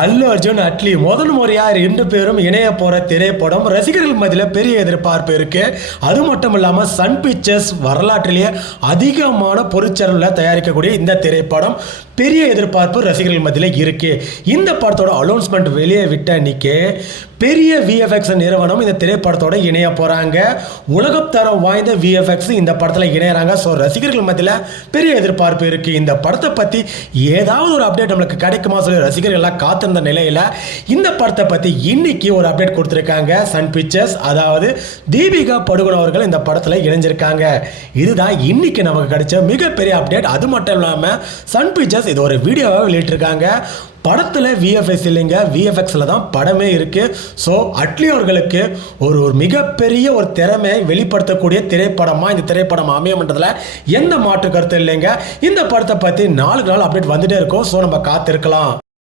அல்லு அர்ஜுன் அட்லி முதல் முறையா 2 பேரும் இணைய போற திரைப்படம் ரசிகர்கள் மத்தியில் பெரிய எதிர்பார்ப்பு இருக்கு. அது மட்டும் இல்லாம சன் பிக்சர்ஸ் வரலாற்றிலேயே அதிகமான பொருட்செலவில் தயாரிக்கக்கூடிய இந்த திரைப்படம் பெரிய எதிர்பார்ப்பு ரசிகர்கள் மத்தியில் இருக்கு. இந்த படத்தோட அனௌன்ஸ்மெண்ட் வெளியே விட்ட அன்னைக்கு பெரிய விஎஃப்எக்ஸ் நிறுவனம் இந்த திரைப்படத்தோட இணைய போறாங்க. உலகத்தரம் வாய்ந்த விஎஃப்எக்ஸ் இந்த படத்தில் இணையறாங்க. ஸோ ரசிகர்கள் மத்தியில் பெரிய எதிர்பார்ப்பு இருக்கு. இந்த படத்தை பத்தி ஏதாவது ஒரு அப்டேட் நம்மளுக்கு கிடைக்குமா சொல்லி ரசிகர்கள் எல்லாம் காத்திருந்த நிலையில இந்த படத்தை பத்தி இன்னைக்கு ஒரு அப்டேட் கொடுத்திருக்காங்க சன் பிக்சர்ஸ். அதாவது தீபிகா படுகோன் அவர்கள் இந்த படத்துல இணைஞ்சிருக்காங்க. இதுதான் இன்னைக்கு நமக்கு கிடைச்ச மிகப்பெரிய அப்டேட். அது மட்டும் இல்லாம சன் பிக்சர்ஸ் இது ஒரு வீடியோவை வெளியிட்டிருக்காங்க. படத்தில் விஎஃப்எக்ஸ் இல்லைங்க, விஎஃப்எக்ஸில் தான் படமே இருக்கு. ஸோ அட்லி அவர்களுக்கு ஒரு மிகப்பெரிய ஒரு திறமையை வெளிப்படுத்தக்கூடிய திரைப்படமாக இந்த திரைப்படம் அமையன்றதுல எந்த மாற்று கருத்து இல்லைங்க. இந்த படத்தை பற்றி நாளுக்கு நாள் அப்டேட் வந்துட்டே இருக்கும். ஸோ நம்ம காத்திருக்கலாம்.